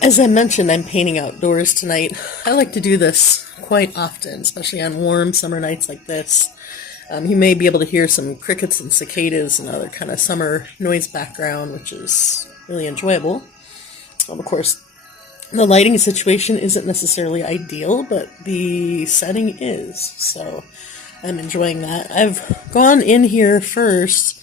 As I mentioned, I'm painting outdoors tonight. I like to do this quite often, especially on warm summer nights like this. You may be able to hear some crickets and cicadas and other kind of summer noise background, which is really enjoyable. Of course, the lighting situation isn't necessarily ideal, but the setting is, so I'm enjoying that. I've gone in here first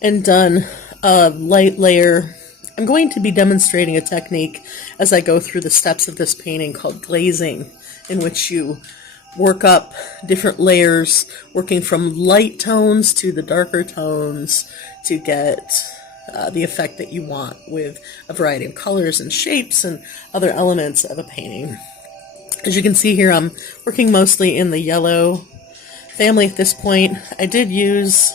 and done a light layer. I'm going to be demonstrating a technique as I go through the steps of this painting called glazing, in which you work up different layers, working from light tones to the darker tones to get the effect that you want with a variety of colors and shapes and other elements of a painting. As you can see here, I'm working mostly in the yellow family at this point. I did use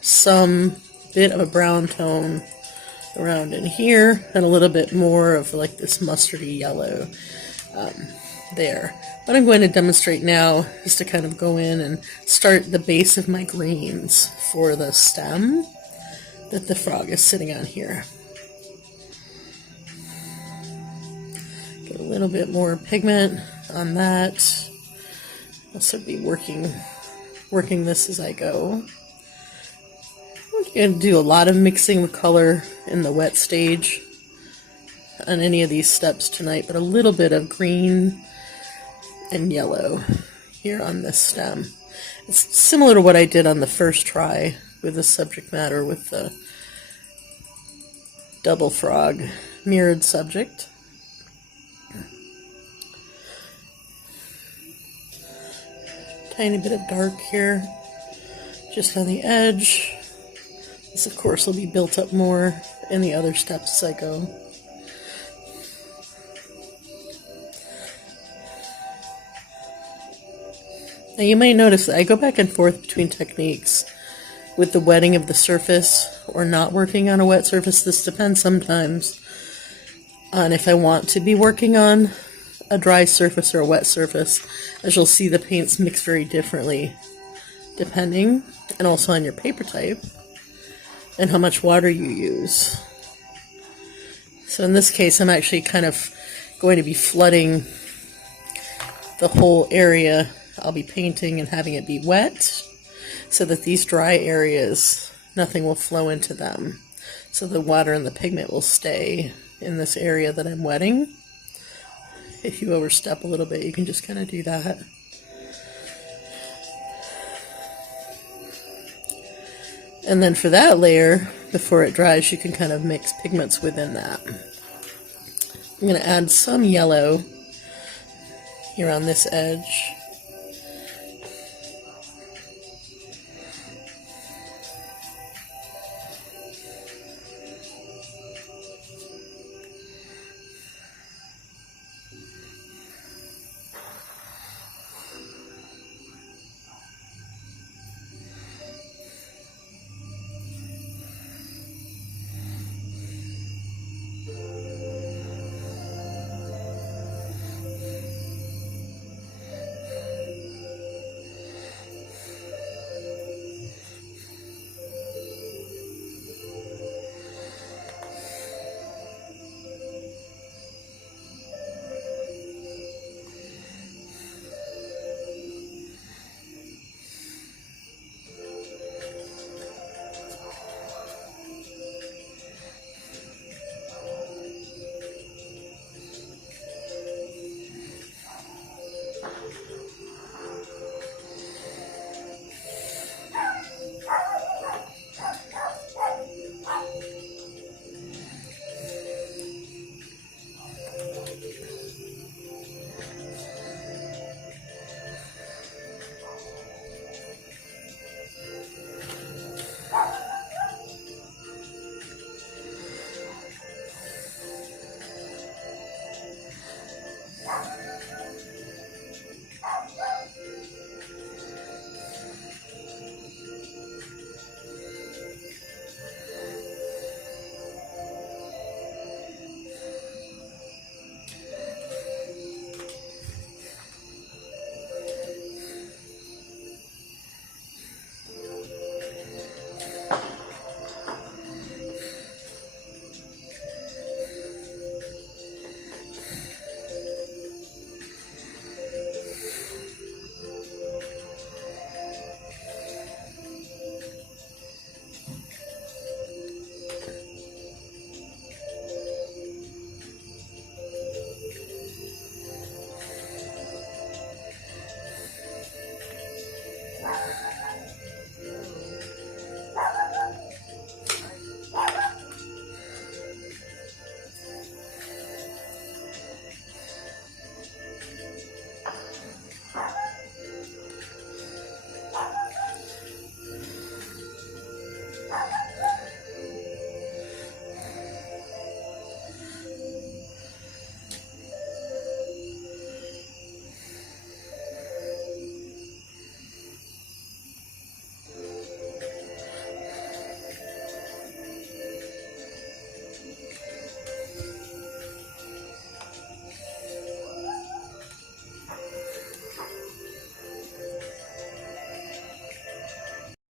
some bit of a brown tone around in here and a little bit more of like this mustardy yellow there. What I'm going to demonstrate now is to kind of go in and start the base of my greens for the stem that the frog is sitting on here. Get a little bit more pigment on that. Also be working this as I go. I'm going to do a lot of mixing of color in the wet stage on any of these steps tonight, but a little bit of green and yellow here on this stem. It's similar to what I did on the first try with the subject matter with the double frog mirrored subject. Tiny bit of dark here just on the edge. This, of course, will be built up more in the other steps as I go. Now you may notice that I go back and forth between techniques with the wetting of the surface or not working on a wet surface. This depends sometimes on if I want to be working on a dry surface or a wet surface. As you'll see, the paints mix very differently depending, and also on your paper type and how much water you use. So in this case, I'm actually kind of going to be flooding the whole area I'll be painting and having it be wet so that these dry areas, nothing will flow into them. So the water and the pigment will stay in this area that I'm wetting. If you overstep a little bit, you can just kind of do that. And then for that layer, before it dries, you can kind of mix pigments within that. I'm going to add some yellow here on this edge.